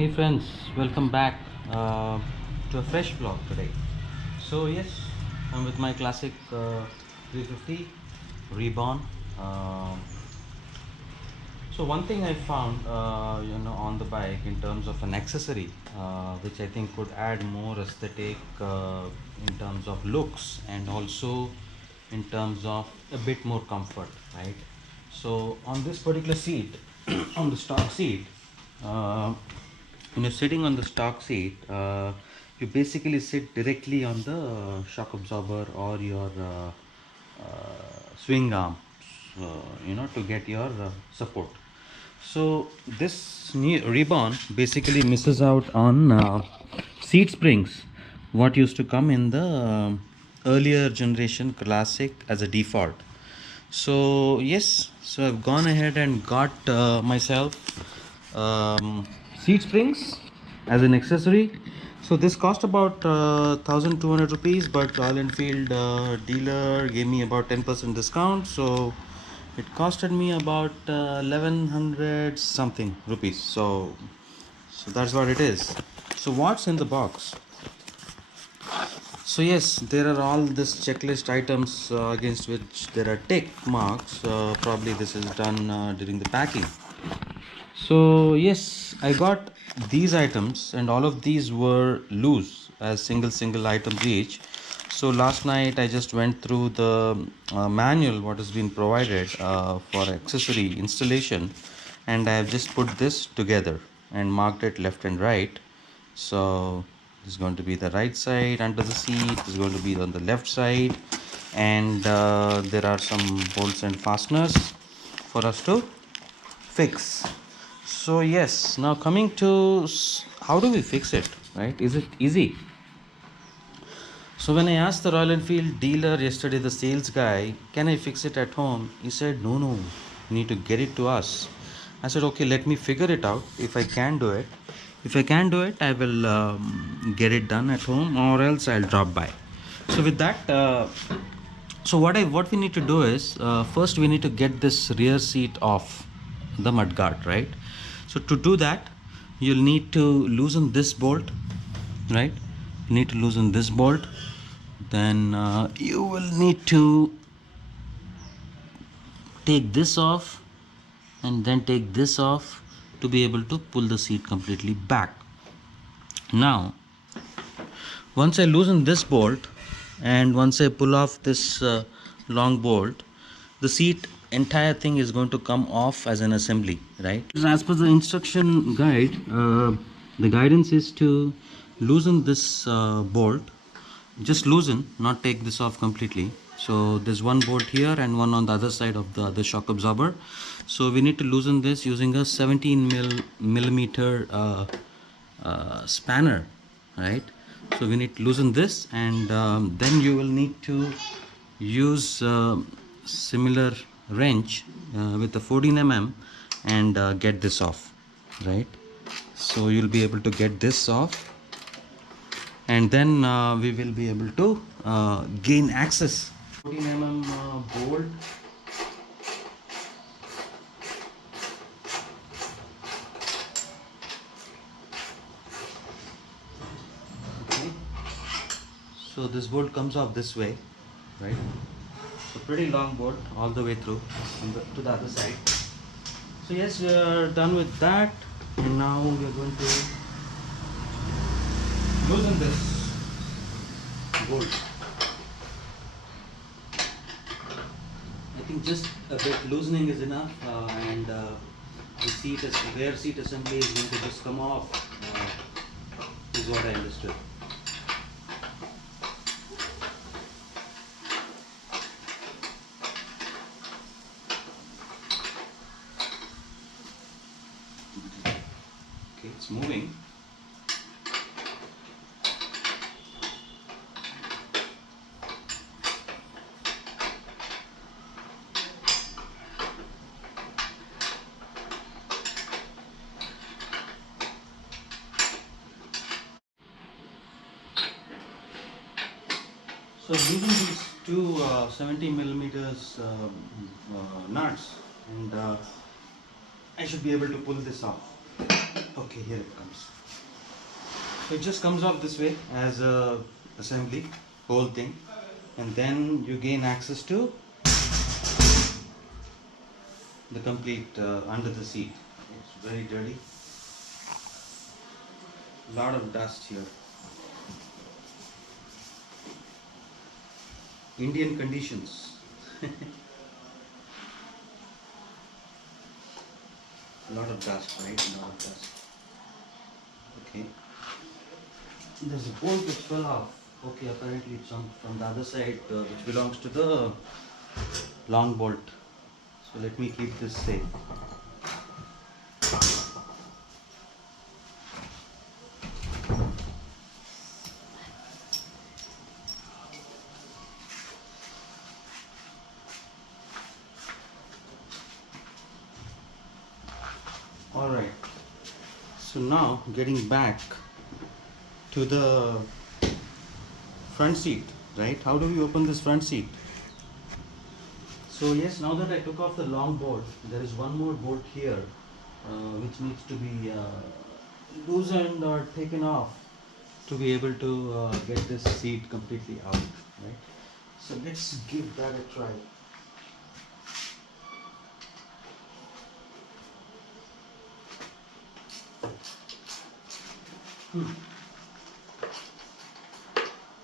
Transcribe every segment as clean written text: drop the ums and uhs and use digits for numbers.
Hey friends, welcome back to a fresh vlog today. So yes, I'm with my classic 350 Reborn. Um so one thing I found, on the bike in terms of an accessory, which I think could add more aesthetic in terms of looks and also in terms of a bit more comfort, right? So on this particular seat, on the stock seat, uh, when you're sitting on the stock seat, you basically sit directly on the shock absorber or your swing arm, to get your support. So this new Reborn basically misses out on seat springs, what used to come in the earlier generation classic as a default. So yes, so I've gone ahead and got myself seat springs as an accessory. So this cost about 1200 rupees, but Royal Enfield dealer gave me about 10% discount, so it costed me about 1100 something rupees. So that's what it is. So what's in the box? So yes, there are all this checklist items against which there are tick marks. Probably this is done during the packing. So yes, I got these items, and all of these were loose as single items each. So last night I just went through the manual what has been provided for accessory installation, and I have just put this together and marked it left and right. So this is going to be the right side under the seat, this is going to be on the left side, and there are some bolts and fasteners for us to fix. So yes, now coming to how do we fix it, right? Is it easy? So when I asked the Royal Enfield dealer yesterday, the sales guy, can I fix it at home? He said, no, you need to get it to us. I said, okay, let me figure it out if I can do it. If I can do it, I will get it done at home, or else I'll drop by. So with that, so what we need to do is first we need to get this rear seat off the mudguard, right? So to do that, you'll need to loosen this bolt, right? You need to loosen this bolt. Then you will need to take this off and then take this off to be able to pull the seat completely back. Now once I loosen this bolt and once I pull off this long bolt, the seat entire thing is going to come off as an assembly, right? As per the instruction guide, the guidance is to loosen this bolt, just loosen, not take this off completely. So there's one bolt here and one on the other side of the other shock absorber. So we need to loosen this using a 17 millimeter spanner, right? So we need to loosen this, and then you will need to use similar wrench with a 14 and get this off, right? So you'll be able to get this off, and then we will be able to gain access. 14 bolt. Okay. So this bolt comes off this way, right? So pretty long bolt all the way through to the other side. So yes, we are done with that, and now we are going to loosen this bolt. I think just a bit loosening is enough, and the rear seat assembly is going to just come off, is what I understood. Okay, it's moving. So using these two 70 millimeters nuts, and I should be able to pull this off. Okay, here it comes. So it just comes off this way as a assembly, whole thing, and then you gain access to the complete under the seat. It's very dirty. Lot of dust here. Indian conditions. Lot of dust, right? Lot of dust. Okay. There's a bolt which fell off. Okay, apparently it's from the other side, which belongs to the long bolt. So let me keep this safe. Alright. So now getting back to the front seat, right? How do we open this front seat? So yes, now that I took off the long bolt, there is one more bolt here, which needs to be loosened or taken off to be able to get this seat completely out, right? So let's give that a try.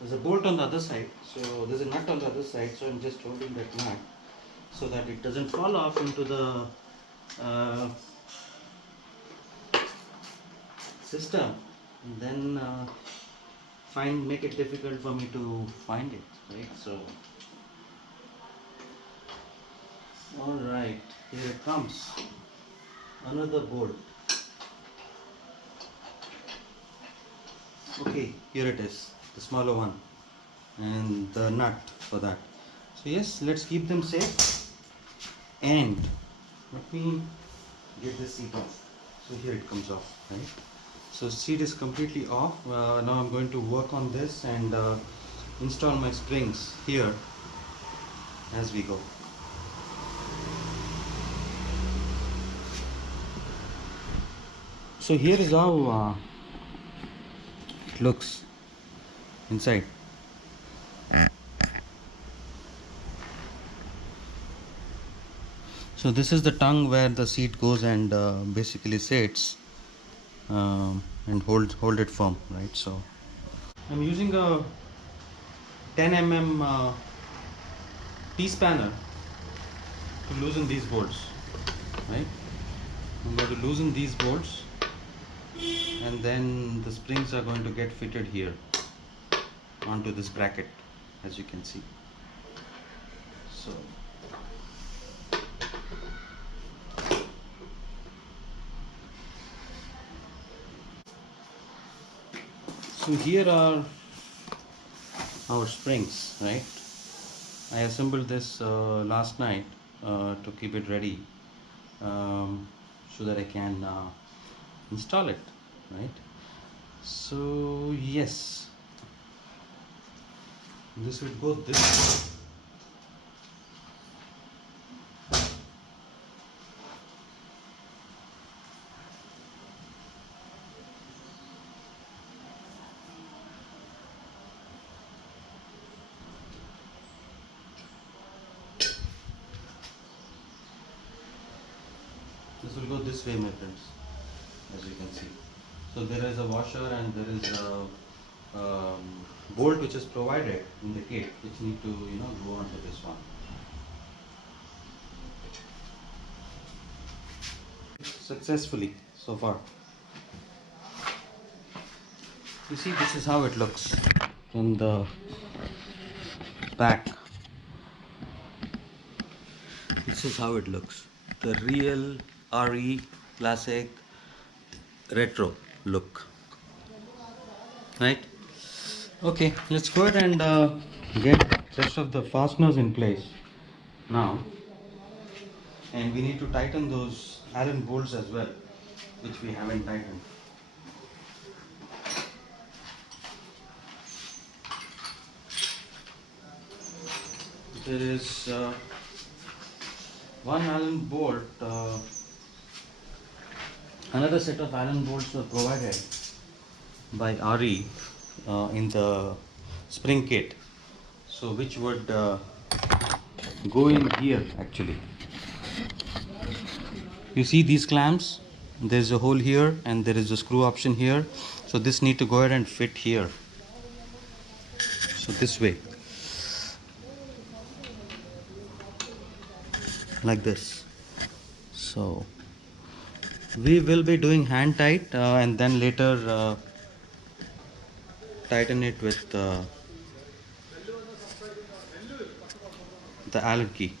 There's a bolt on the other side, so there's a nut on the other side, so I'm just holding that nut so that it doesn't fall off into the uh, system, and then make it difficult for me to find it, right? So all right, here it comes, another bolt. Okay, here it is, the smaller one, and the nut for that. So yes, let's keep them safe, and let me get this seat off. So here it comes off, right? So seat is completely off. Now I'm going to work on this and install my springs here as we go. So here is how it looks inside. So this is the tongue where the seat goes and basically sits and hold it firm, right? So I'm using a 10 mm T-spanner to loosen these bolts, right? I'm going to loosen these bolts, and then the springs are going to get fitted here onto this bracket, as you can see. So here are our springs, right? I assembled this last night to keep it ready, so that I can install it, right? So yes, this will go this way. This will go this way, my friends, as you can see. So there is a washer and there is a bolt which is provided in the kit, which need to go onto this one. Successfully so far. You see, this is how it looks from the back. This is how it looks. The real RE classic retro look. Right? Okay, let's go ahead and get rest of the fasteners in place now. And we need to tighten those Allen bolts as well, which we haven't tightened. There is one Allen bolt Another set of Allen bolts were provided by RE in the spring kit, so which would go in here actually. You see these clamps, there's a hole here and there is a screw option here, so this need to go ahead and fit here, so this way, like this. So we will be doing hand tight and then later tighten it with the Allen key.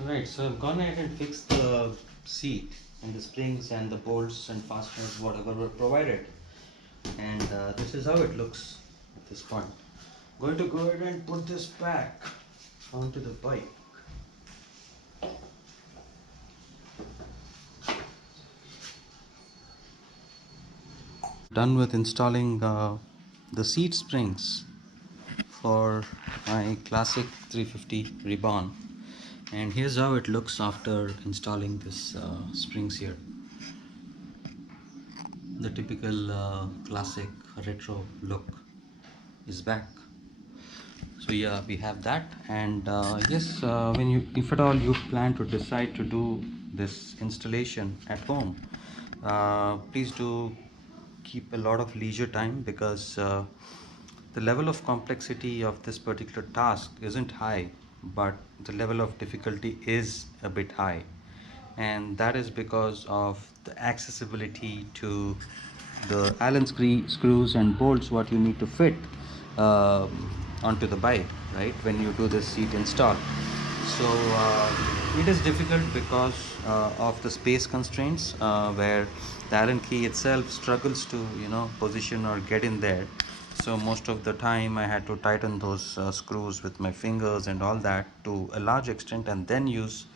Alright, so I've gone ahead and fixed the seat and the springs and the bolts and fasteners, whatever were provided. And this is how it looks at this point. Going to go ahead and put this back onto the bike. Done with installing the seat springs for my classic 350 Reborn, and here's how it looks after installing this springs here. The typical classic retro look is back. So yeah, we have that. And yes, when you, if at all you plan to decide to do this installation at home, please do keep a lot of leisure time, because the level of complexity of this particular task isn't high, but the level of difficulty is a bit high, and that is because of the accessibility to the Allen screws and bolts what you need to fit onto the bike, right, when you do this seat install. So it is difficult because of the space constraints, where the Allen key itself struggles to, you know, position or get in there. So most of the time I had to tighten those screws with my fingers and all that to a large extent, and then use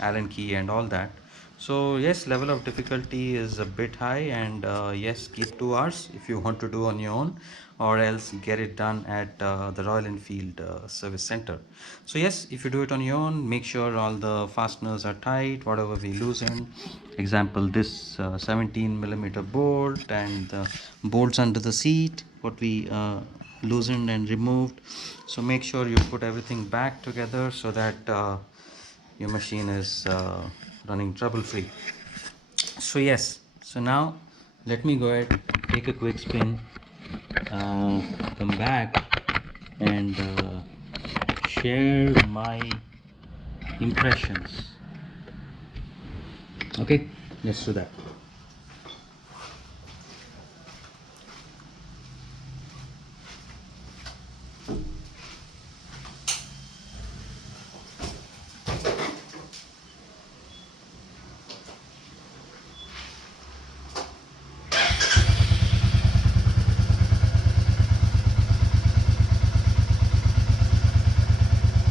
Allen key and all that. So yes, level of difficulty is a bit high, and yes, keep 2 hours if you want to do on your own, or else get it done at the Royal Enfield service center. So yes, if you do it on your own, make sure all the fasteners are tight, whatever we loosen, example this 17mm bolt and the bolts under the seat what we loosened and removed. So make sure you put everything back together so that your machine is running trouble free. So yes, so now let me go ahead, take a quick spin, come back and share my impressions. Okay, let's do that.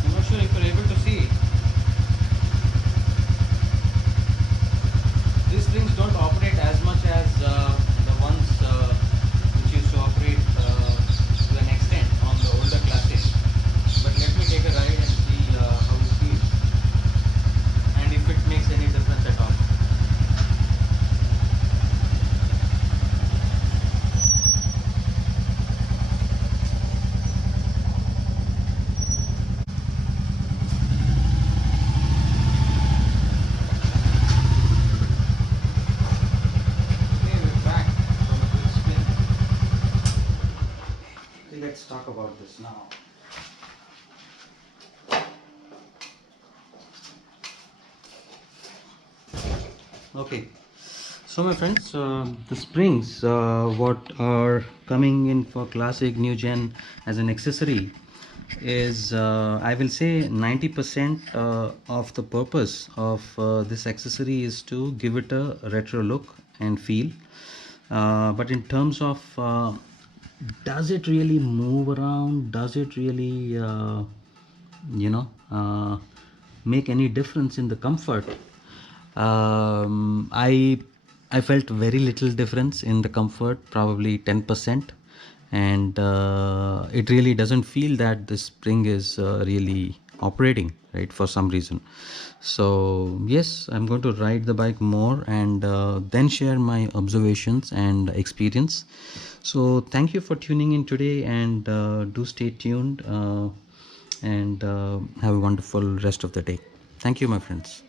I'm not sure if you're able to see. These springs don't operate as much as the ones which used to operate to an extent on the older classic. But let me take a ride and see how it feels and if it makes any difference at all. Okay, we're back from a quick spin. Let's talk about this now. Okay, so my friends, the springs what are coming in for classic new gen as an accessory is I will say 90% of the purpose of this accessory is to give it a retro look and feel, but in terms of does it really move around, does it really you know make any difference in the comfort? I felt very little difference in the comfort, probably 10%, and it really doesn't feel that the spring is really operating, right, for some reason. So yes, I'm going to ride the bike more and then share my observations and experience. So thank you for tuning in today, and do stay tuned, and have a wonderful rest of the day. Thank you, my friends.